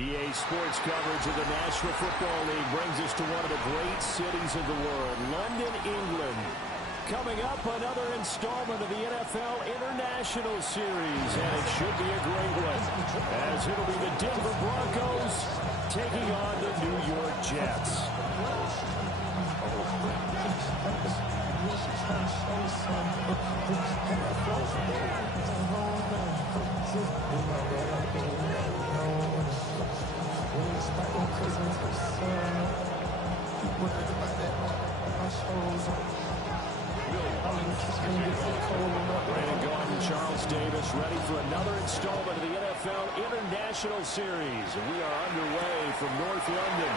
EA Sports coverage of the National Football League brings us to one of the great cities of the world, London, England. Coming up, another installment of the NFL International Series, and it should be a great one, as it'll be the Denver Broncos taking on the New York Jets. Brandon Gordon, Charles Davis, ready for another installment of the NFL International Series. And we are underway from North London.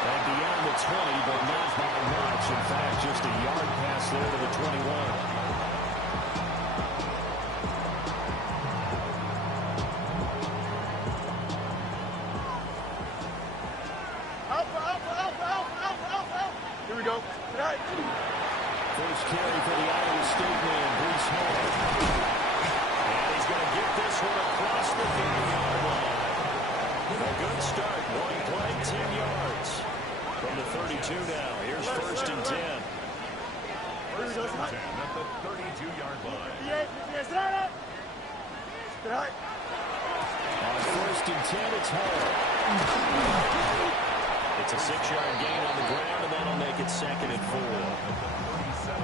And beyond the 20, but not by much. In fact, just a yard pass there to the 21. First carry for the Iowa State man, Brees Hall. And he's going to get this one across the 30-yard line. A good start, one play, 10 yards. From the 32 now, here's first and 10. First and 10 at the 32-yard line. On first and 10, it's Hall. It's a 6-yard gain on the ground, and that'll make it second and 4.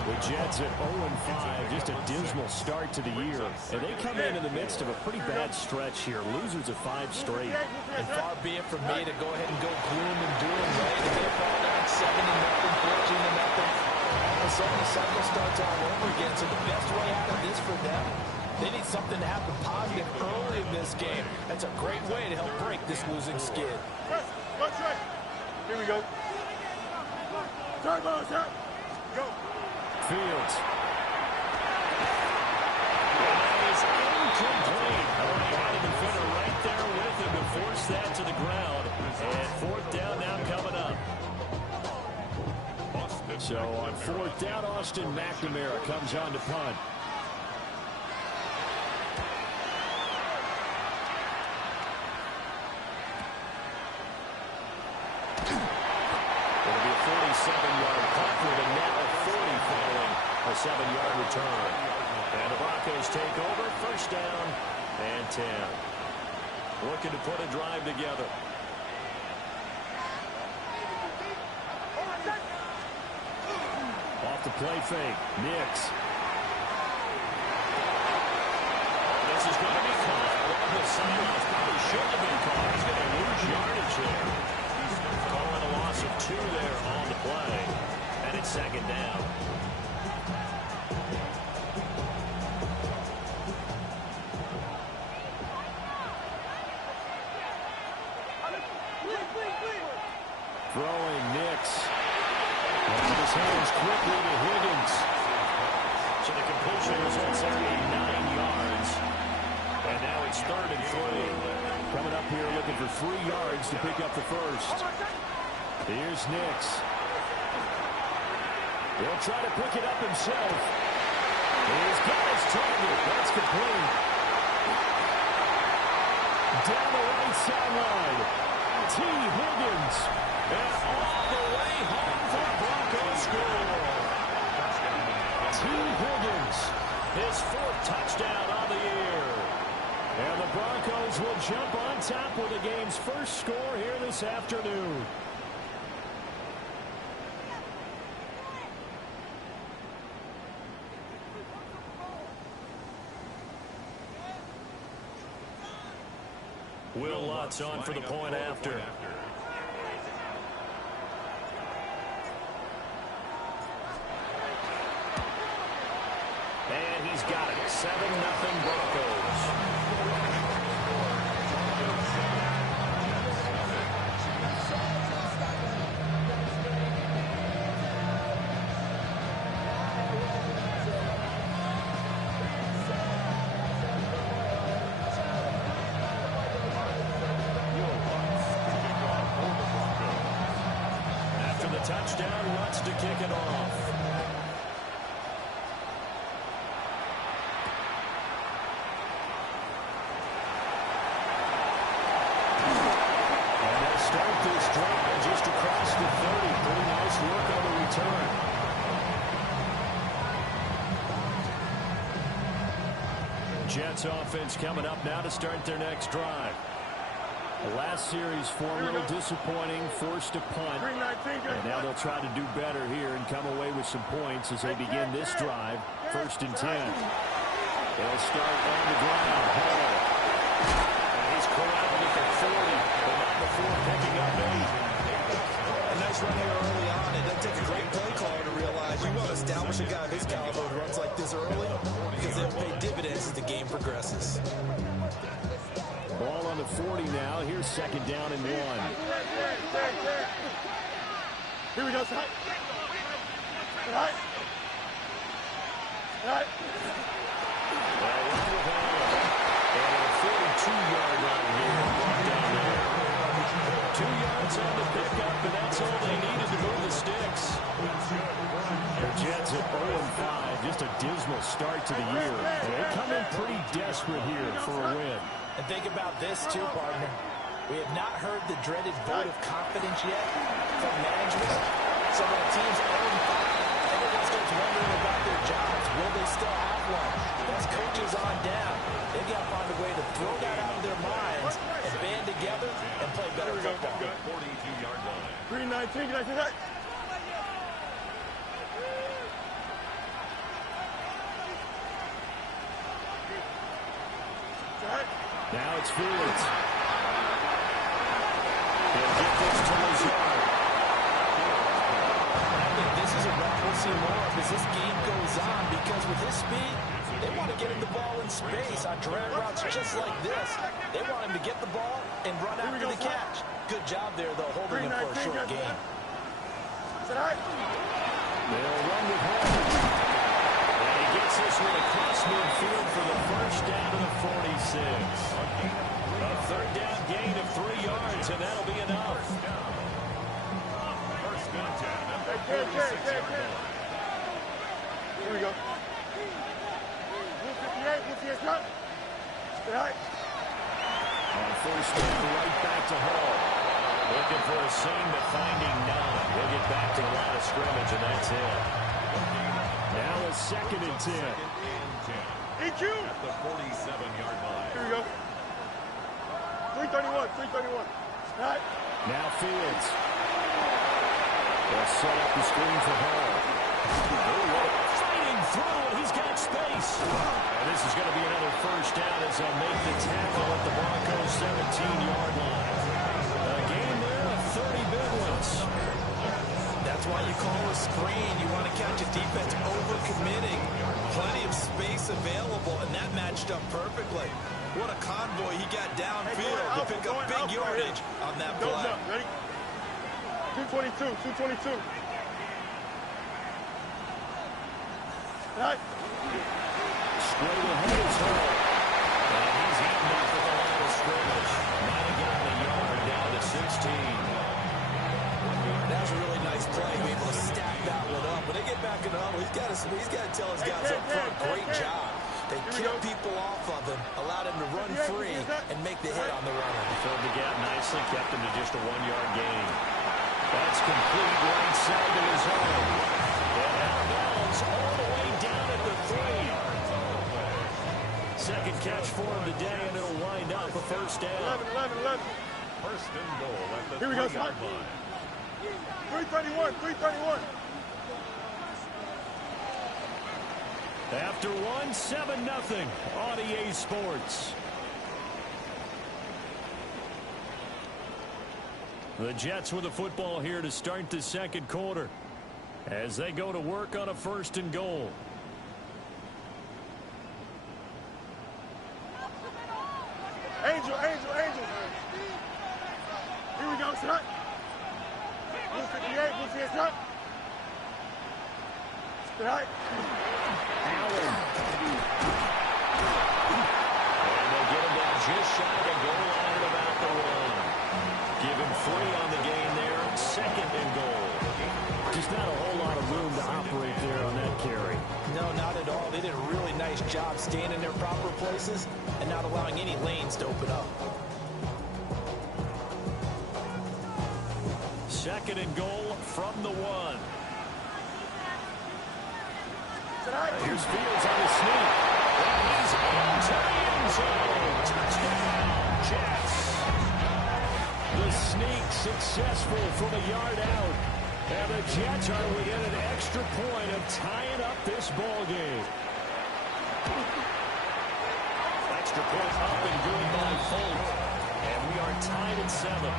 The Jets at 0-5, just a dismal start to the year. And they come in the midst of a pretty bad stretch here. Losers of 5 straight. And far be it from me to go ahead and go gloom and doom, right? If they fall down 7-0, 14-0, all of a sudden the cycle starts all over again. So the best way out of this for them, they need something to happen positive early in this game. That's a great way to help break this losing skid. Here we go. Turbo, sir. Go. Fields. That is incomplete. He had a defender right there with him to force that to the ground. And fourth down now coming up. So on fourth down, Austin McNamara comes on to punt. It'll be a 47-yard punt with a net of 40 following a 7-yard return. And the Broncos take over, first down and 10. Looking to put a drive together. Off the play fake, Nix. This is going to be caught. Along the sidelines, probably should have been caught. He's going to lose yardage there. Calling a loss of 2 there on the play. And it's second down. Throwing Nix. Off his hands quickly to Higgins. So the completion results there in 9 yards. And now it's third and 3. Coming up here looking for 3 yards to pick up the first. Here's Nix. He'll try to pick it up himself. He's got his target. That's complete. Down the right sideline. T. Higgins. And all the way home for the Broncos score. T. Higgins. His 4th touchdown on the year. And the Broncos will jump on top with the game's first score here this afternoon. Will Lutz on for the point after. And he's got it. 7-0 Broncos. Touchdown, Lutz to kick it off. Jets offense coming up now to start their next drive. The last series form a little disappointing, forced a punt. And now they'll try to do better here and come away with some points as they begin this drive. 1st and 10. They'll start on the ground. Hall. And he's corralled at the 40, but not before picking up 8. A nice run here early on. It doesn't take a great play caller to realize you want to establish a guy of his caliber who runs like this early because they'll pay dividends as the game progresses. Ball on the 40 now. Here's 2nd down and 1. Here we go, son. Right. Right. And a 42-yard line here. Down there. 2 yards on the pickup, and that's all they needed to move the sticks. The Jets at 0-5. Just a dismal start to the year. And they come in pretty desperate here for a win. And think about this, too, partner. We have not heard the dreaded vote of confidence yet from management. So when a team's 0-5, everyone starts wondering about their jobs. Will they still have one? That's coaches on down. They've got to find a way to throw that out of their minds and band together and play better football. 42-yard line. 3-19, can I see that? Now it's Fields. He'll get this to Lazard. I think this is a route we'll see more of as this game goes on because with his speed, they want to get him the ball in space on drag routes just like this. They want him to get the ball and run after the catch. Good job there, though, holding him for a short gain. They'll run with him. And he gets this one across midfield for the first down to the 46. A 3rd down gain of 3 yards, and that'll be enough. First and 10 at the 46-yard line. Here we go. 58, shot. Right. On 1st down, right back to Hall. Looking for a seam, but finding none. He'll get back to the line of scrimmage, and that's it. Now a 2nd and 10. EQ. At the 47-yard line. Here we go. 331. Right. Now Fields. They'll set up the screen for Hall. Fighting through, and he's got space. And this is going to be another 1st down as they'll make the tackle at the Broncos' 17-yard line. A gain there of 30 big ones. That's why you call a screen. You want to catch a defense over-committing. Plenty of space available, and that matched up perfectly. What a convoy he got downfield to pick up big yardage on that play. Up. Ready? 222. Right. Straight ahead is Hall. And he's hitting off at the line of scrimmage. Might have gotten a yard down to 16. That was a really nice play, be able to stack that one up. When they get back in the huddle, he's got to tell his guys up front, great job. They kept people off of him, allowed him to run free, and make the hit on the runner. Filled the gap nicely, kept him to just a 1-yard gain. That's complete right side to his own. And out of bounds all the way down at the 3. Second catch for him today, and it'll wind up a 1st down. 11. First and goal at the Here we go, 3-yard son. line. 331. After 1, 7-0 on EA Sports. The Jets with the football here to start the 2nd quarter as they go to work on a 1st and goal. Angel. Here we go, son. 58, shot. Right. Allen. And they'll get him down just shy of the goal line at about the 1. Give him 3 on the gain there. 2nd and goal. Just not a whole lot of room to operate there on that carry. No, not at all. They did a really nice job staying in their proper places and not allowing any lanes to open up. 2nd and goal from the 1. Here's Fields on the sneak. And he's into the end zone. Touchdown, Jets. The sneak successful from a yard out. And the Jets are within an extra point of tying up this ball game. Extra point up and good by Folk. And we are tied at 7.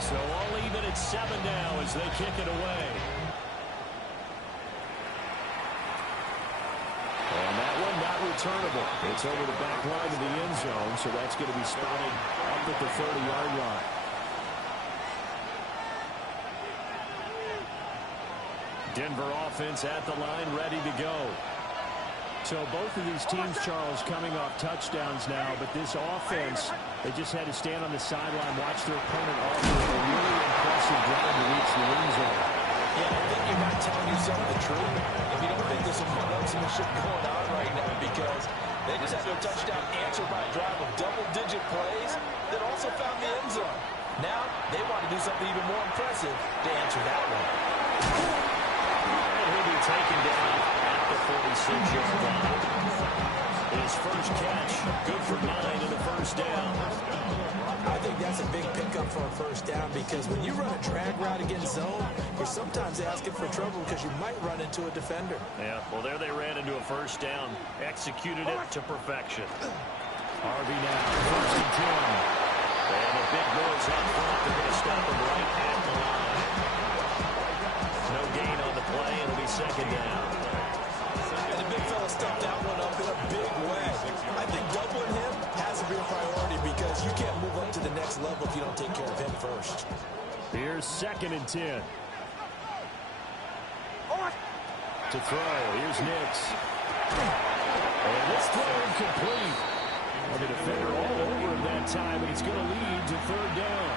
So all even at 7 now as they kick it away. And that one not returnable. It's over the back line of the end zone, so that's going to be spotted up at the 30-yard line. Denver offense at the line, ready to go. So both of these teams, Charles, coming off touchdowns now, but this offense, they just had to stand on the sideline, watch their opponent offer a really impressive drive to reach the end zone. Yeah, I think you're not telling yourself the truth if you don't think there's some shit going on right now, because they just had their touchdown answered by a drive of double-digit plays that also found the end zone. Now they want to do something even more impressive to answer that one. And he'll be taken down at the 46-yard line. His first catch, good for 9 and a first down. I think that's a big pickup for a first down, because when you run a drag route against zone, you're sometimes asking for trouble because you might run into a defender. Yeah, well, there they ran into a first down. Executed it to perfection. Harvey now, first and 10. And a big noise up front. They're going to stop him right at the line. No gain on the play. It'll be second down. And the big fella stuffed that one up in a big way. I think doubling him has to be a priority, because you can't move up to the next level if you don't take care of him first. Here's second and 10. To throw. Here's Nix. And this throw incomplete. And the defender all over him that time, and it's going to lead to third down.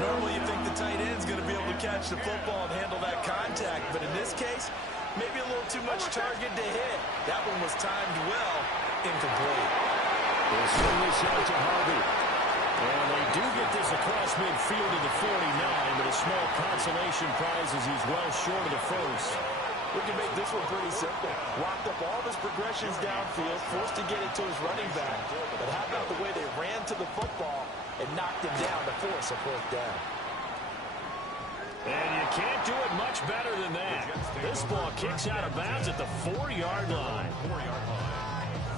Normally you think the tight end's going to be able to catch the football and handle that contact, but in this case, maybe a little too much target to hit. That one was timed well, incomplete. They'll swing this out to Harvey. And they do get this across midfield to the 49, but a small consolation prize as he's well short of the first. We can make this one pretty simple. Locked up all of his progressions downfield, forced to get it to his running back. But how about the way they ran to the football and knocked him down to force a fourth down? And you can't do it much better than that. This ball kicks out of bounds at the 4-yard line.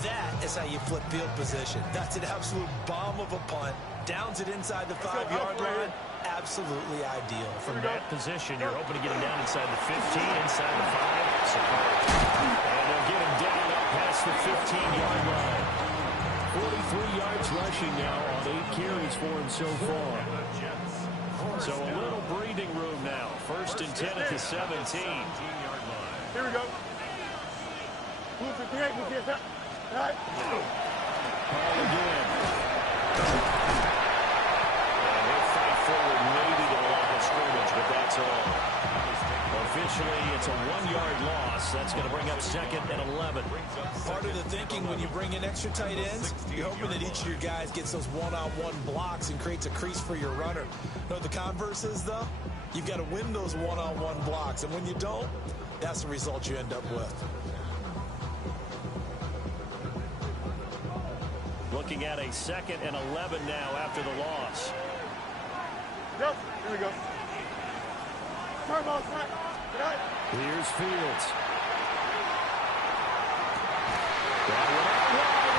That is how you flip field position. That's an absolute bomb of a punt. Downs it inside the 5-yard line. Absolutely ideal. From that position, you're hoping to get him down inside the 15, inside the 5. And they'll get him down up past the 15-yard line. 43 yards rushing now on 8 carries for him so far. So a little breathing room now. First and 10 at the 17. Here we go. Move the gate, move the attack. Right. Ball again. And he'll fight forward maybe to the line of scrimmage, but that's all. Officially, it's a 1-yard loss. That's going to bring up second and 11. Part of the thinking when you bring in extra tight ends, you're hoping that each of your guys gets those one-on-one blocks and creates a crease for your runner. You know what the converse is, though? You've got to win those one-on-one blocks, and when you don't, that's the result you end up with. Looking at a second and 11 now after the loss. Yep, here we go. Turn ball, right. Here's Fields. That one out wide,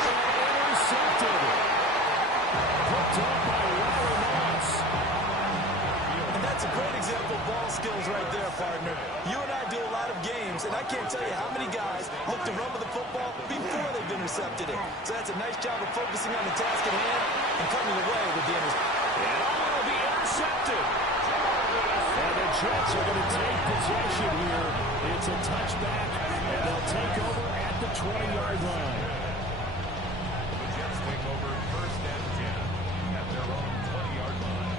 intercepted. Picked up by Larry Moss. And that's a great example of ball skills right there, partner. You and I do a lot of games, and I can't tell you how many guys look to run with the football before they've intercepted it. So that's a nice job of focusing on the task at hand and coming away with the interception. And will be intercepted. And the Jets are going to take possession here. It's a touchback, and they'll take over at the 20-yard line. The Jets take over first and 10 at their own 20-yard line.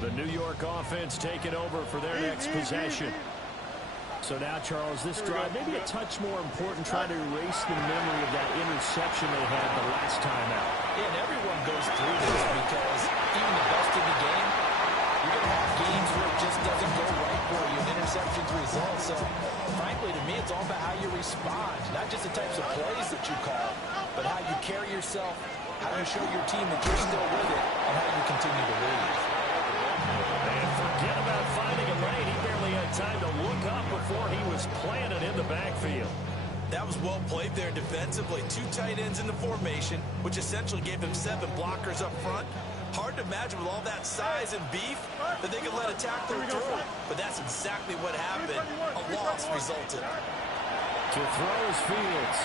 The New York offense taking over for their next possession. So now, Charles, this drive, maybe a touch more important, trying to erase the memory of that interception they had the last time out. Yeah, and everyone goes through this because even the best in the game, you're going to have games where it just doesn't go right for you, and interceptions result. So, frankly, to me, it's all about how you respond, not just the types of plays that you call, but how you carry yourself, how you show your team that you're still with it, and how you continue to lead. And forget about finding a lane. He barely had time to look up before he was planted in the backfield. That was well played there defensively. 2 tight ends in the formation, which essentially gave him 7 blockers up front. Hard to imagine with all that size and beef that they could let a tackler through. But that's exactly what happened. A loss resulted. To throw is Fields.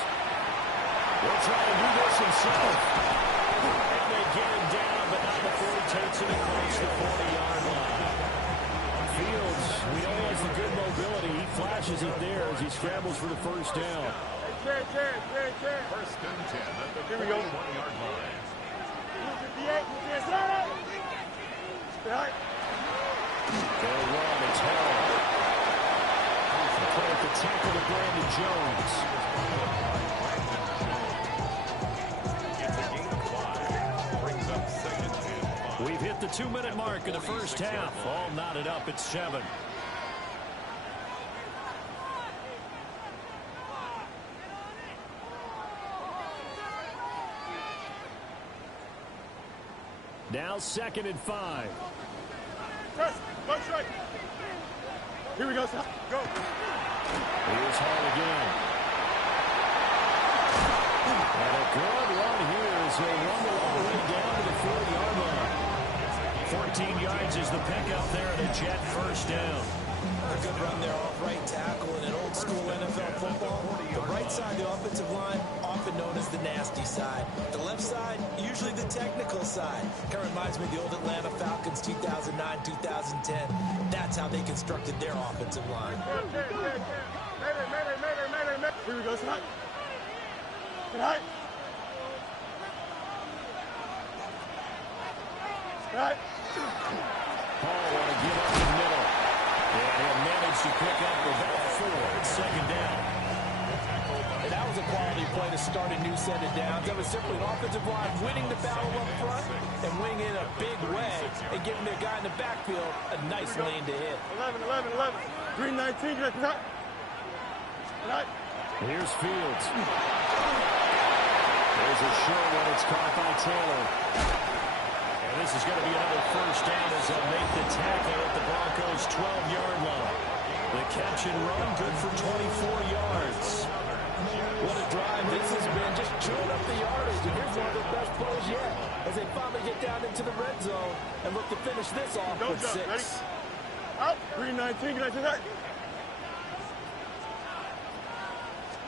We'll try to do this himself. And they get him down, but not before he takes it across the 40-yard line. Fields, we know he has the good mobility. He flashes it there as he scrambles for the first down. First and 10 at the 20-yard line. They'll run. It's held. The play at the tackle to Brandon Jones. It's a gain of 5. Brings up second and 5. We've hit the 2-minute mark in the first half. All knotted up at 7. Now 2nd and 5. Here we go, son. Go. Here's Hall again. And a good run here as he'll rumble all the way down to the 40-yard line. 14 yards is the pickup there and a Jet first down. A good run there off right tackle in an old-school NFL football. The right side of the offensive line, often known as the nasty side. The left side, usually the technical side. Kind of reminds me of the old Atlanta Falcons 2009-2010. That's how they constructed their offensive line. Here we go, son. Right. Right. Hall want to give up the middle. And he'll manage to pick up about 4. It's 2nd down. And that was a quality play to start a new set of downs. That was simply an offensive line winning the battle up front and winning in a big way and giving their guy in the backfield a nice lane to hit. 11. Green 19. Right. Here's Fields. There's a short one. It's caught by Taylor. And this is going to be another first down as they'll make the tackle at the Broncos' 12-yard line. The catch and run good for 24 yards. What a drive this has been, just chewing up the yardage. And here's one of their best plays yet as they finally get down into the red zone and look to finish this off with 6. Ready? Out. Green 19. Can I do that?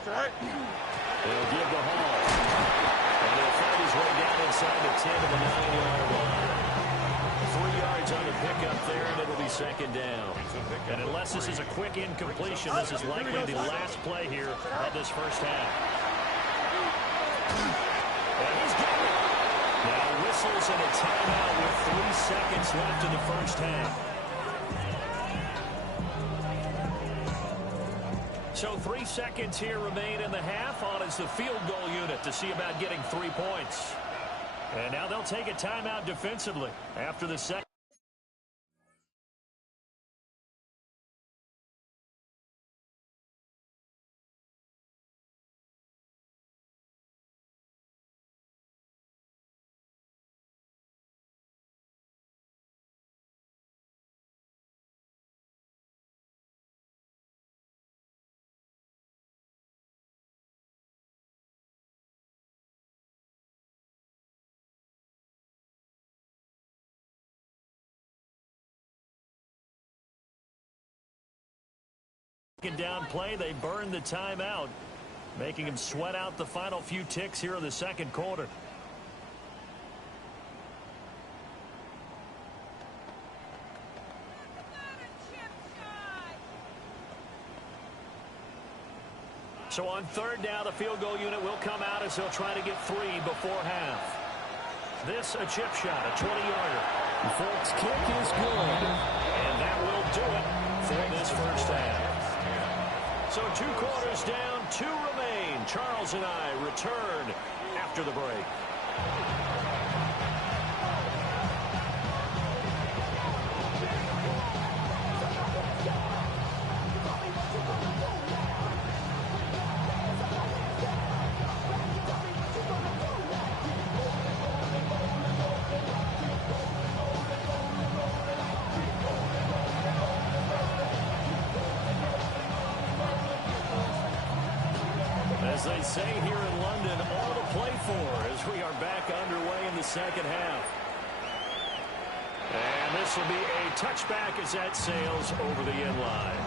Right. They'll give the Hall. And he'll find his way down inside the 10 of the 9-yard line. 3 yards on the pickup there, and it'll be 2nd down. And unless this is a quick incompletion, this is likely the last play here of this first half. And he's got it. Now whistles and a timeout with 3 seconds left in the first half. So 3 seconds here remain in the half. On is the field goal unit to see about getting 3 points. And now they'll take a timeout defensively after the second. Down play, they burned the timeout, making him sweat out the final few ticks here in the second quarter. So on 3rd down, the field goal unit will come out as they'll try to get 3 before half. This a chip shot, a 20-yarder. The Folks kick is good, and that will do it for this first half. So 2 quarters down, 2 remain. Charles and I return after the break. As they say here in London, all to play for as we are back underway in the second half. And this will be a touchback as that sails over the end line.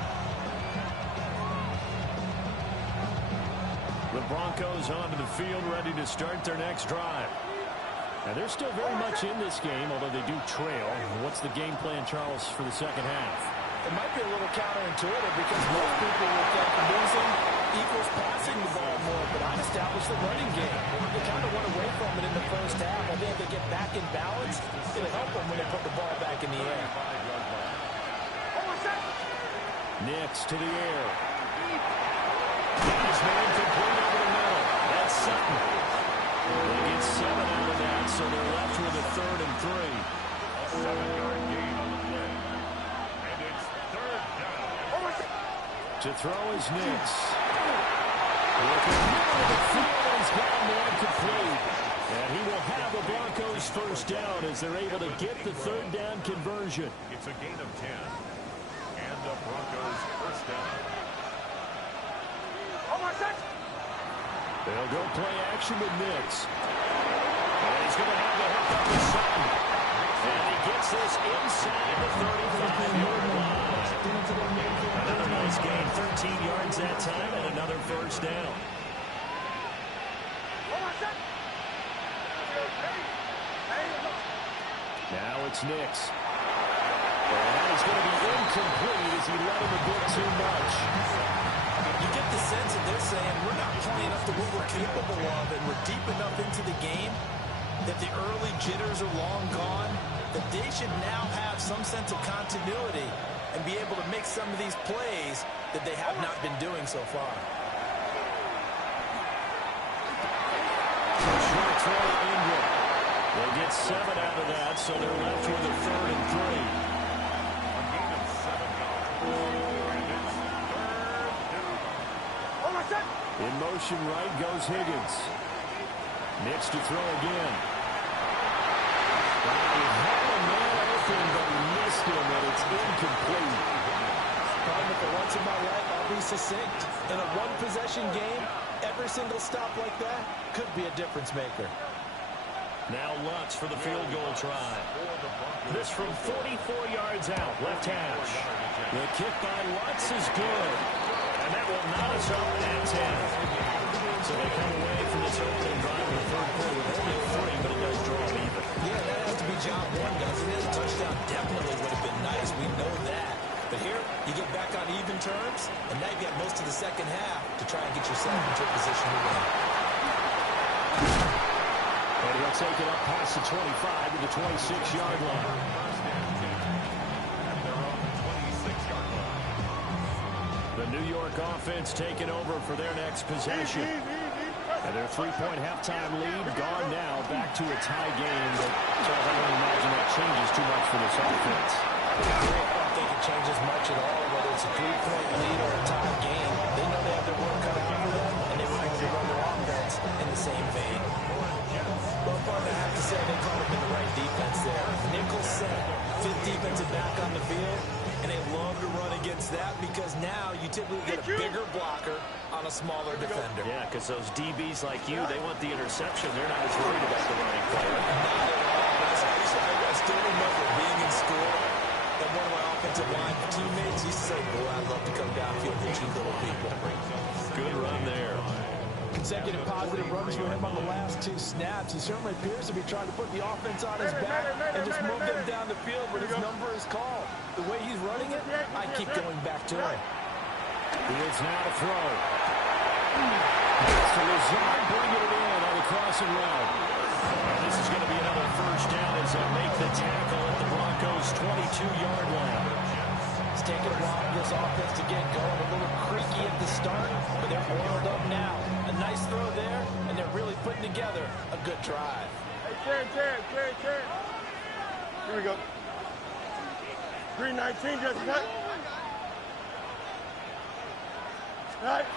The Broncos onto the field, ready to start their next drive. And they're still very much in this game, although they do trail. What's the game plan, Charles, for the second half? It might be a little counterintuitive because most people will think losing equals passing the ball more, but I'd establish the running game. They kind of went away from it in the first half. I think if they get back in balance, it'll help them when they put the ball back in the air. Nix to the air. He's made complete over the middle. That's Sutton. They get 7 out of that, so they're left with a 3rd and 3. A 7-yard gain on the play. And it's 3rd down. To throw is Nix. Looking into the field, he's got one complete. And he will have the Broncos first down as they're able to get the 3rd down conversion. It's a gain of 10. And the Broncos first down. They'll go play action with Nix. And he's going to have the hook up his son. And he gets this inside the 35-yard line. Another nice gain, 13 yards that time, and another first down. Now it's Nix. And he's going to be incomplete as he let him a bit too much. You get the sense that they're saying we're not playing up to what we're capable of, and we're deep enough into the game that the early jitters are long gone, that they should now have some sense of continuity and be able to make some of these plays that they have not been doing so far. Short throw to Ingram. They get 7 out of that, so they're left with a 3rd and 3. A gain of 7 yards. In motion right goes Higgins. Nix to throw again. He had a man open but missed him, and it's incomplete. Problem for once in my life, I'll be succinct. In a one-possession game, every single stop like that could be a difference maker. Now Lutz for the field goal try. This from 44 yards out, left hash. The kick by Lutz is good. And that will knot us up at 10. So they come away from this opening drive in the 3rd quarter with only 3, but it does draw them even. Yeah, that has to be job one, doesn't it? A touchdown definitely would have been nice. We know that. But here, you get back on even terms, and now you got most of the second half to try and get yourself into a position to win. And he'll take it up past the 25 to the 26-yard line. The New York offense taking over for their next possession. And their 3-point halftime lead gone now, back to a tie game. But Charles, I don't imagine that changes too much for this offense. I don't think it changes much at all, whether it's a 3-point lead or a tie game. They know they have their work cut out for them, and they want to run their offense in the same vein. Both parties, I have to say, they caught him in the right defense there. Nickel set, 5th defensive back on the field. And they love to run against that because now you typically get a bigger blocker on a smaller defender. Yeah, because those DBs like you, they want the interception. They're not as worried about the running player. Not at all. I still remember being in school and one of my offensive line teammates used to say, boy, I'd love to come downfield with you little people. Good run there. Consecutive positive runs for him on the last 2 snaps. He certainly appears to be trying to put the offense on his back and just move them down the field when his number is called. The way he's running it, I keep going back to him. Fields now to throw. It's to Lazard bringing it in on the crossing route. And this is going to be another first down as they make the tackle at the Broncos' 22-yard line. It's taken a while for this offense to get going. A little creaky at the start, but they're oiled up now. A nice throw there, and they're really putting together a good drive. Hey, Terry. Here we go. 3:19, just cut. Right.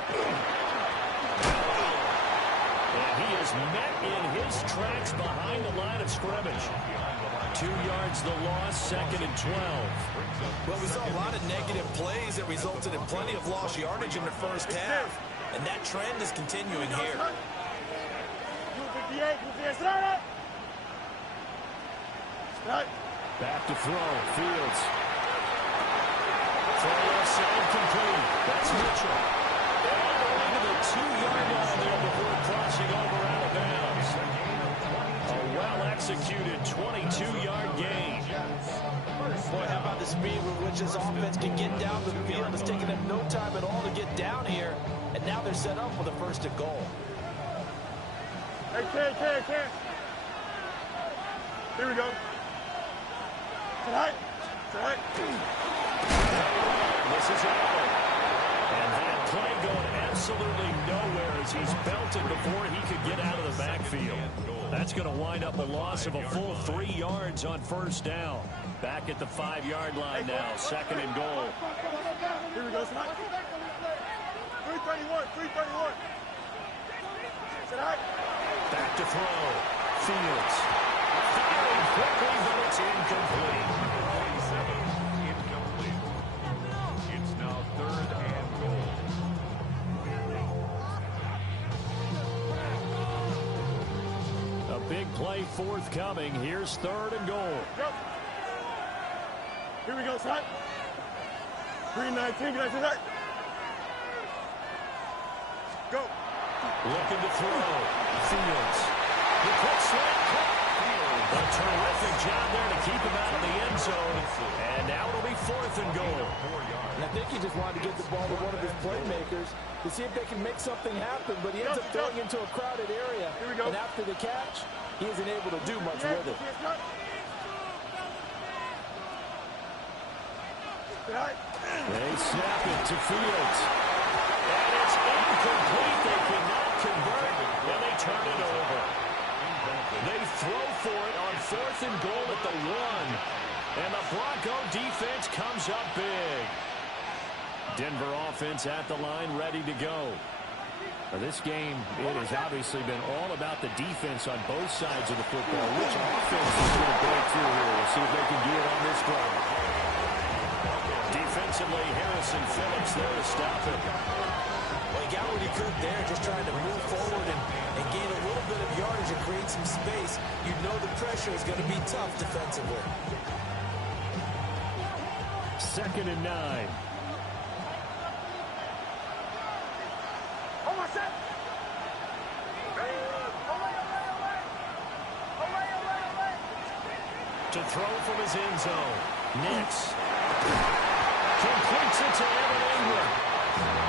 And he is met in his tracks behind the line of scrimmage. 2 yards the loss, 2nd and 12. Well, we saw a lot of negative plays that resulted in plenty of lost yardage in the first half. And that trend is continuing here. 58, start up. Right. Back to throw, Fields. Throw left side complete. That's Mitchell. All the way to the 2-yard line there before crossing over out of bounds. A well-executed 22-yard gain. Boy, how about the speed with which this offense can get down the field? It's taking them no time at all to get down here. And now they're set up for the 1st and goal. Hey, Terry. Here we go. Tonight. This is Allen. And that play going absolutely nowhere as he's belted before he could get out of the backfield. That's going to wind up a loss of a full 3 yards on 1st down. Back at the 5-yard line now, 2nd and goal. Here we go, tonight. 3:31. Tonight. Back to throw. Fields. Firing quickly, but it's incomplete. Incomplete. It's now 3rd and goal. A big play forthcoming. Here's 3rd and goal. Go. Here we go, tonight. 3:19, tonight. Go. Looking to throw. Fields. The quick slant. A terrific job there to keep him out of the end zone. And now it'll be 4th and goal. And I think he just wanted to get the ball to one of his playmakers to see if they can make something happen. But he ends up throwing into a crowded area. Here we go. And after the catch, he isn't able to do much with it. They snap it to Fields. And it's incomplete. They cannot convert, and they turn it over. They throw for it on 4th and goal at the 1. And the Bronco defense comes up big. Denver offense at the line, ready to go. Now this game, it has obviously been all about the defense on both sides of the football. Which offense is going to break through here? We'll see if they can do it on this drive. Defensively, Harrison Phillips there to stop it. Well, he got what he could there, just trying to move forward and gain a little bit of yardage and create some space. You know the pressure is going to be tough defensively. 2nd and 9. To throw from his end zone. Nix. Completes it to Evan Ingram.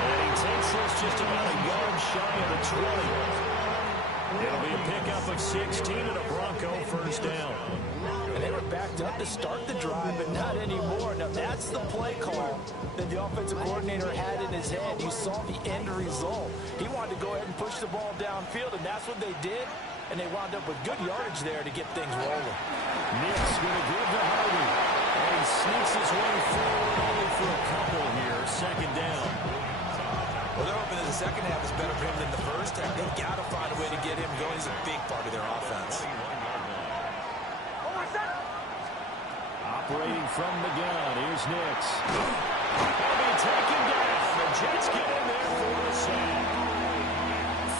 And he takes this just about a yard shy of the 20. It'll be a pickup of 16 and a Bronco 1st down. And they were backed up to start the drive, but not anymore. Now, that's the play call that the offensive coordinator had in his head. You saw the end result. He wanted to go ahead and push the ball downfield, and that's what they did. And they wound up with good yardage there to get things rolling. Nix going to give to Hardy. And he sneaks his way forward only for a couple here. 2nd down. Well, they're hoping that the second half is better for him than the first half. They've got to find a way to get him going. He's a big part of their offense. Operating from the gun, here's Nix. He'll be taken down. The Jets get in there for a sack.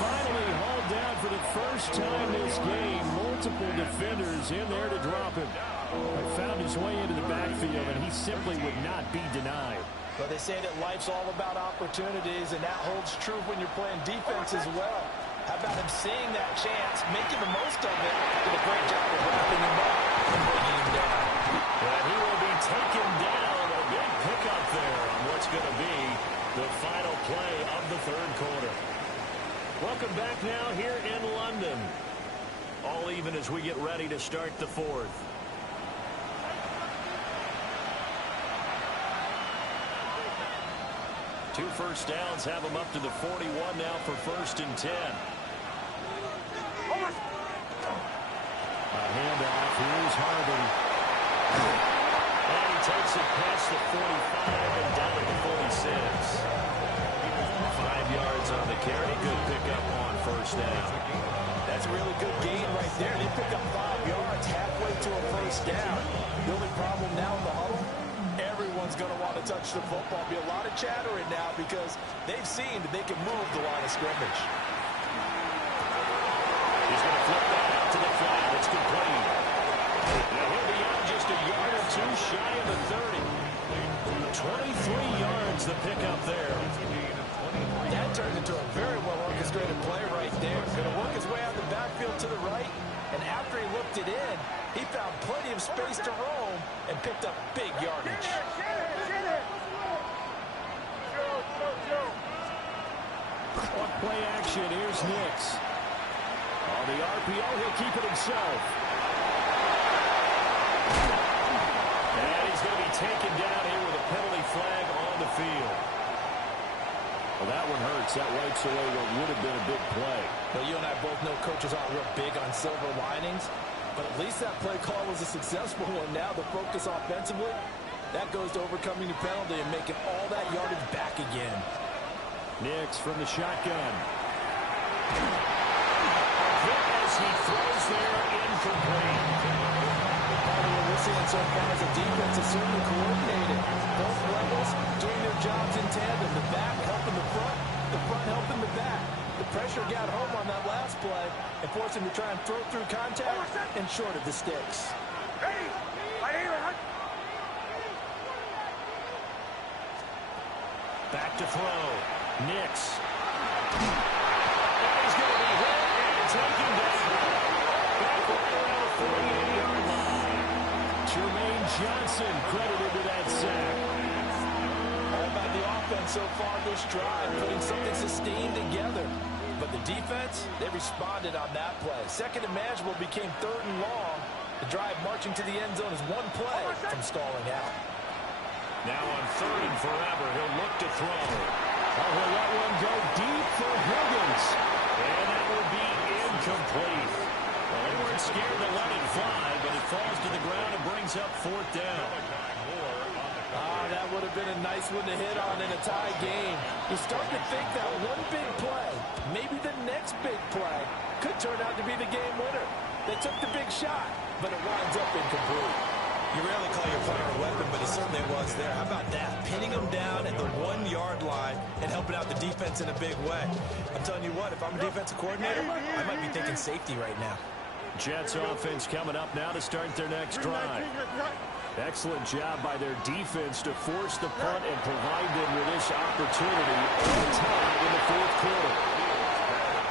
Finally hauled down for the first time this game. Multiple defenders in there to drop him. Found his way into the backfield, and he simply would not be denied. But they say that life's all about opportunities, and that holds true when you're playing defense as well. How about him seeing that chance, making the most of it, did a great job of wrapping him up and bringing him down. And he will be taken down. A big pickup there on what's going to be the final play of the 3rd quarter. Welcome back now here in London. All even as we get ready to start the 4th. 2 first downs have them up to the 41 now for 1st and 10. A handoff. Here's Harvey. And he takes it past the 45 and down at the 46. 5 yards on the carry. Good pickup on 1st down. That's a really good gain right there. They pick up 5 yards halfway to a 1st down. The only problem now in the huddle, everyone's going to want to touch the football. Be a lot of chattering now because they've seen that they can move the line of scrimmage. He's going to flip that out to the flat. It's complete. Now he'll be on just a yard or 2 shy of the 30. 23 yards the pickup there. That turned into a very well-orchestrated play right there. Going to work his way out of the backfield to the right, and after he looked it in, he found plenty of space to roam and picked up big yardage. On play action, here's Nix. On the RPO, he'll keep it himself. And he's going to be taken down here with a penalty flag on the field. Well, that one hurts. That wipes away what would have been a big play. Well, you and I both know coaches aren't real big on silver linings, but at least that play call was a successful one. Now the focus offensively, that goes to overcoming the penalty and making all that yardage back again. Nix from the shotgun. As he throws there, incomplete. The part of what we're seeing so far is the defense is certainly coordinated. Both levels doing their jobs in tandem. The back helping the front helping the back. The pressure got home on that last play and forced him to try and throw through contact and short of the sticks. Back to throw. Nix. And he's going to be hit and taken down. Back around the 48-yard line. Jermaine Johnson credited with that sack. All about the offense so far this drive, putting something sustained together. But the defense, they responded on that play. Second and manageable became 3rd and long. The drive marching to the end zone is one play from stalling out. Now on 3rd and forever, he'll look to throw. Oh, he'll let one go deep for Higgins. And that will be incomplete. Well, they weren't scared to let it fly, but it falls to the ground and brings up 4th down. That would have been a nice one to hit on in a tie game. You start to think that one big play, maybe the next big play, could turn out to be the game winner. They took the big shot, but it winds up incomplete. You rarely call your punter a weapon, but he certainly was there. How about that? Pinning him down at the 1-yard line and helping out the defense in a big way. I'm telling you what, if I'm a defensive coordinator, I might be thinking safety right now. Jets offense coming up now to start their next drive. Excellent job by their defense to force the punt and provide them with this opportunity on time in the 4th quarter.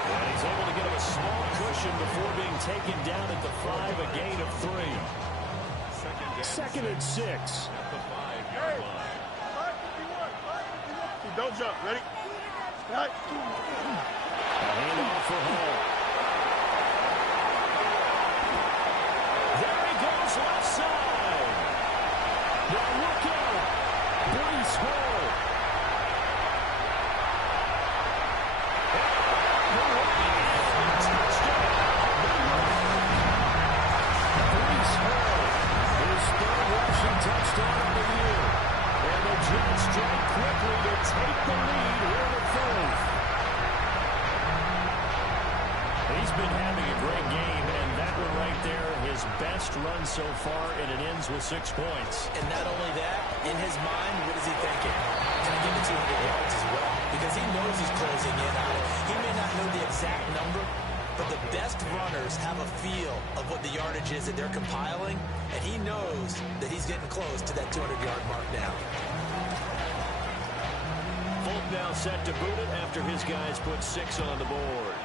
And he's able to get him a small cushion before being taken down at the 5, a gain of 3. 2nd and 6. Don't jump. Ready? Right. A handoff for Hall. There he goes, left side. Now look out. Brees Hall. Touchdown of the year. And the Jets strike quickly to take the lead here in the 4th. He's been having a great game, and that one right there, his best run so far, and it ends with 6 points. And not only that, in his mind, what is he thinking? Can I get to 200 yards as well? Because he knows he's closing in on it. He may not know the exact number, but the best runners have a feel of what the yardage is that they're compiling, and he knows that he's getting close to that 200-yard mark now. Folk now set to boot it after his guys put 6 on the board.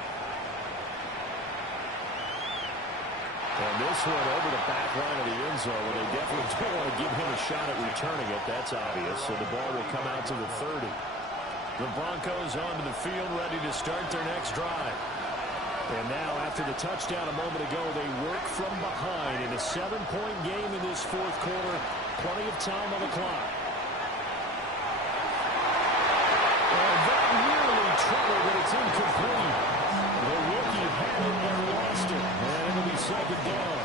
And this one over the back line of the end zone, where they definitely don't want to give him a shot at returning it. That's obvious. So the ball will come out to the 30. The Broncos onto the field, ready to start their next drive. And now, after the touchdown a moment ago, they work from behind in a 7-point game in this 4th quarter. Plenty of time on the clock. That nearly trouble, but it's incomplete. The rookie had it and lost it. And it'll be second down.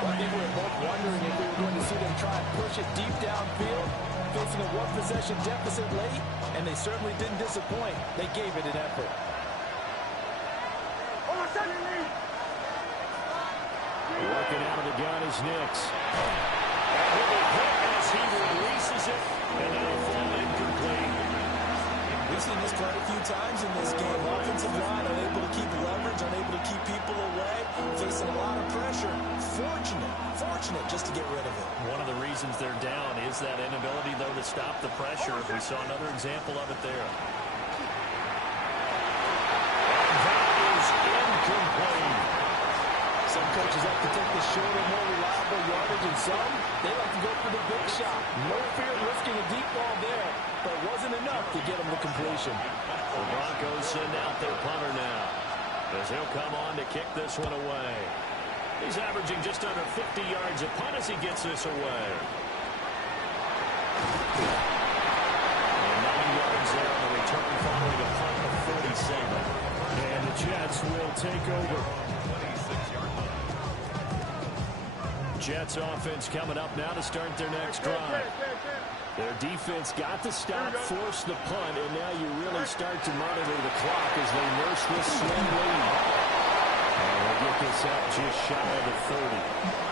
Well, I think we were both wondering if we were going to see them try and push it deep downfield, facing a one-possession deficit late, and they certainly didn't disappoint. They gave it an effort. Working out of the gun is Nix. And he'll be hit as he releases it, and it'll fall incomplete. We've seen this quite a few times in this game. Offensive line unable to keep leverage, unable to keep people away, facing a lot of pressure. Fortunate just to get rid of it. One of the reasons they're down is that inability, though, to stop the pressure. We saw another example of it there. And that is incomplete. Some coaches like to take the shorter, more reliable yardage, and some, they like to go for the big shot. No fear of risking a deep ball there, but it wasn't enough to get them to completion. The Broncos send out their punter now, as he'll come on to kick this one away. He's averaging just under 50 yards a punt as he gets this away. And 9 yards there on the return following a punt of 47. And the Jets will take over. Jets offense coming up now to start their next drive. Their defense got the stop, forced the punt, and now you really start to monitor the clock as they nurse this slow lead. And they get this up just shy of the 30.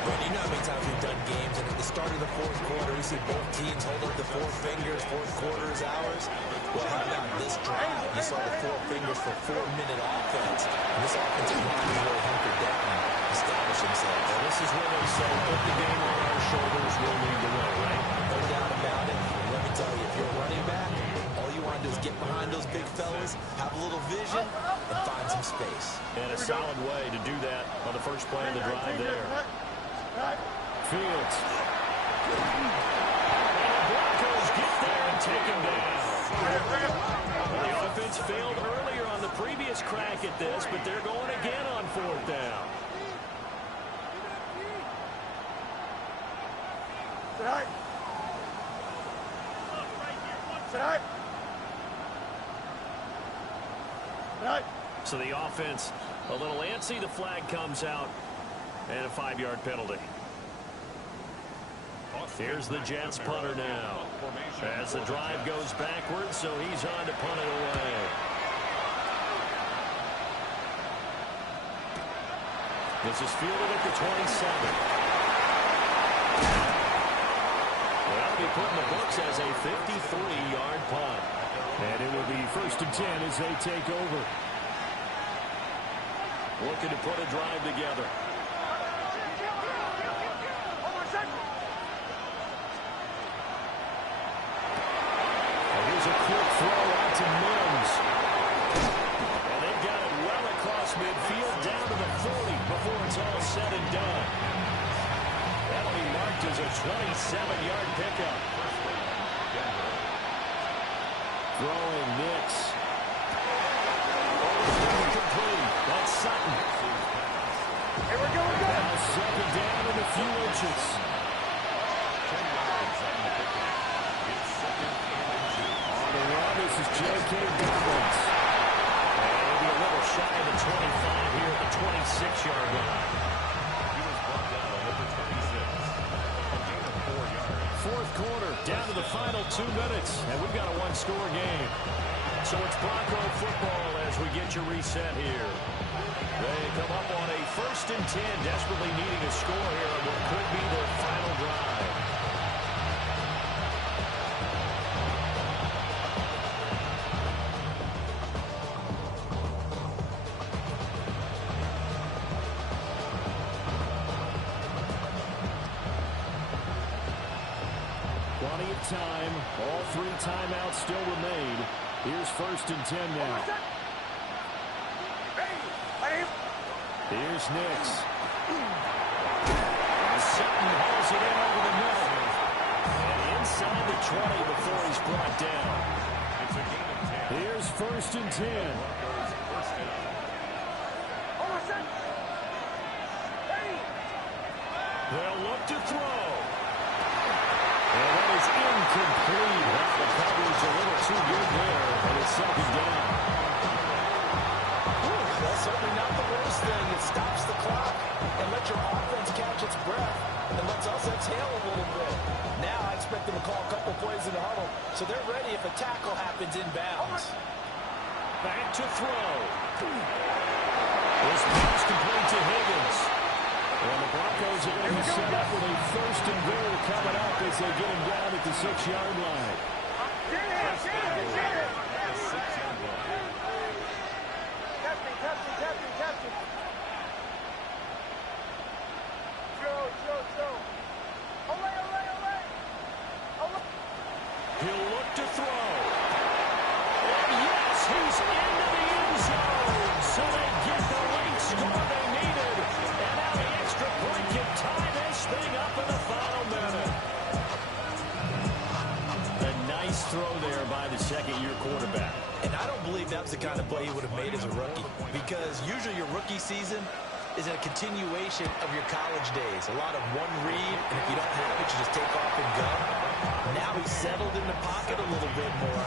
But you know how many times we've done games, and at the start of the fourth quarter, we see both teams hold up the four fingers, fourth quarter is ours. Well, how about this drive? You saw the four fingers for 4-minute offense. And this offensive line is really hunkered down and established themselves. Well, this is where they say, put the game on our shoulders, we'll lead the way, right? No doubt about it. And let me tell you, if you're a running back, all you want to do is get behind those big fellas, have a little vision, and find some space. And a solid way to do that on the first play of the drive there. Fields. And the Broncos get there and take him down. Well, the offense failed earlier on the previous crack at this, but they're going again on fourth down. So the offense a little antsy. The flag comes out and a 5-yard penalty. Here's the Jets punter now as the drive goes backwards, so he's on to punt it away. This is fielded at the 27. Well, be put in the books as a 53-yard punt. And it will be 1st and 10 as they take over. Looking to put a drive together. And here's a quick throw out to Mims. And they've got it well across midfield down to the 40 before it's all said and done. That'll be marked as a 27-yard pickup. Throwing Nix. Incomplete. That's Sutton. Here we go. Now second down in a few inches. On the run, this is J.K. Dobbins. And it'll be a little shy of the 25 here at the 26-yard line. He was brought down at the 26. A gain of 4 yards. Fourth quarter, down to the final 2 minutes, and we've got a one-score game. So it's Bronco football as we get your reset here. They come up on a 1st and 10, desperately needing a score here on what could be their final drive. Plenty of time. All 3 timeouts still remain. Here's 1st and 10 now. Here's Nix. Sutton hauls it in over the middle. And inside the 20 before he's brought down. It's a gain of 10. Here's 1st and 10. Broncos first down. They'll look to throw. And that is incomplete. Well, the coverage a little second down. That's certainly not the worst thing. It stops the clock and lets your offense catch its breath and lets us exhale a little bit. Now I expect them to call a couple plays in the huddle, so they're ready if a tackle happens inbounds. Back to throw. This pass complete to Higgins. And the Broncos are going to be set up with a first and goal coming up as they get him down at the 6-yard line. He'll look to throw. And yes, he's into the end zone. So they get the late score they needed. And now the extra point can tie this thing up in the final minute. A nice throw there by the second-year quarterback. And I don't believe that was the kind of play he would have made as a rookie, because usually your rookie season is a continuation of your college days. A lot of one read, and if you don't have it, you just take off and go. Now he's settled in the pocket a little bit more,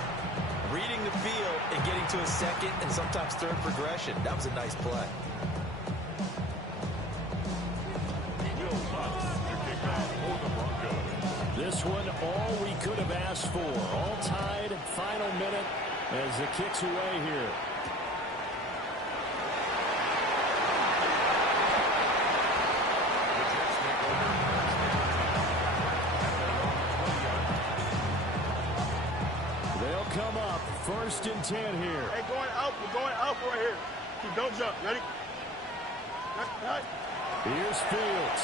reading the field and getting to a second and sometimes third progression. That was a nice play. This one, all we could have asked for. All tied, final minute as the kick's away here. They'll come up, 1st and 10 here. Hey, we're going up right here. Don't jump, ready? Here's Fields.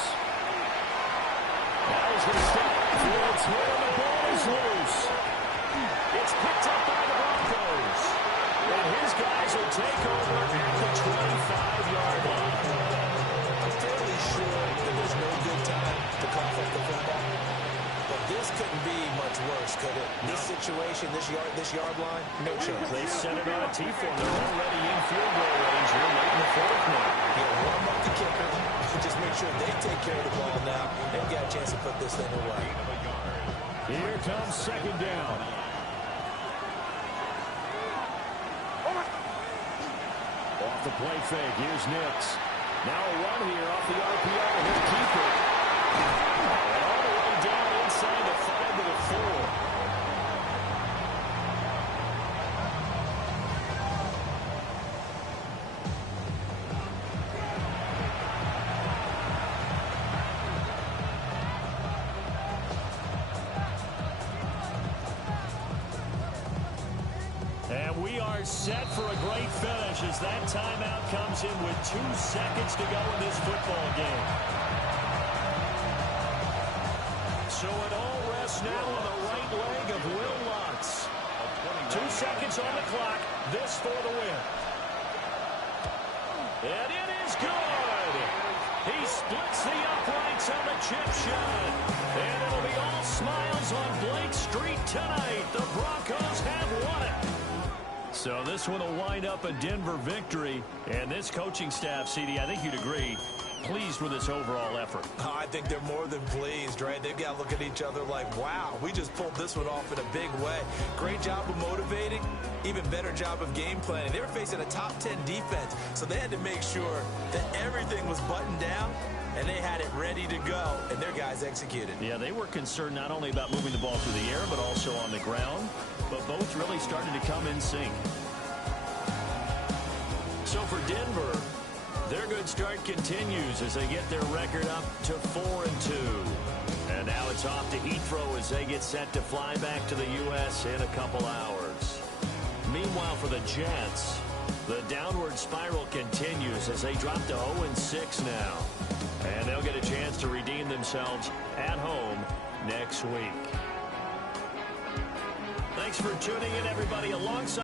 Now he's going to stop. Fields hit and the ball is loose. It's picked up by the Broncos. And his guys will take over at the 25-yard line. I'm fairly sure that there's no good time to cough up the football. But this couldn't be much worse, could it? This situation, this yard line, no chance. They set it on a T-form. They're already in field goal range here late in the fourth now. Yeah, warm up the kicker. Just make sure they take care of the ball now. They've got a chance to put this thing away. Here comes second down. Off the play fake. Here's Nix. Now a run here off the RPO. He'll keep it. And all the way down inside the 5 to the 4. And we are set for a great finish as that timeout comes in with 2 seconds to go in this football game. So it all rests now on the right leg of Will Lutz. 2 seconds on the clock. This for the win. And it is good. He splits the uprights on the chip shot. And it'll be all smiles on Blake Street tonight. The Broncos have won it. So this one will wind up a Denver victory. And this coaching staff, CD, I think you'd agree, pleased with this overall effort. Oh, I think they're more than pleased, right? They've got to look at each other like, wow, we just pulled this one off in a big way. Great job of motivating, even better job of game planning. They were facing a top 10 defense, so they had to make sure that everything was buttoned down, and they had it ready to go, and their guys executed. Yeah, they were concerned not only about moving the ball through the air, but also on the ground. But both really started to come in sync. So for Denver, their good start continues as they get their record up to 4-2. And now it's off to Heathrow as they get set to fly back to the U.S. in a couple hours. Meanwhile, for the Jets, the downward spiral continues as they drop to 0-6 now. And they'll get a chance to redeem themselves at home next week. Thanks for tuning in, everybody. Alongside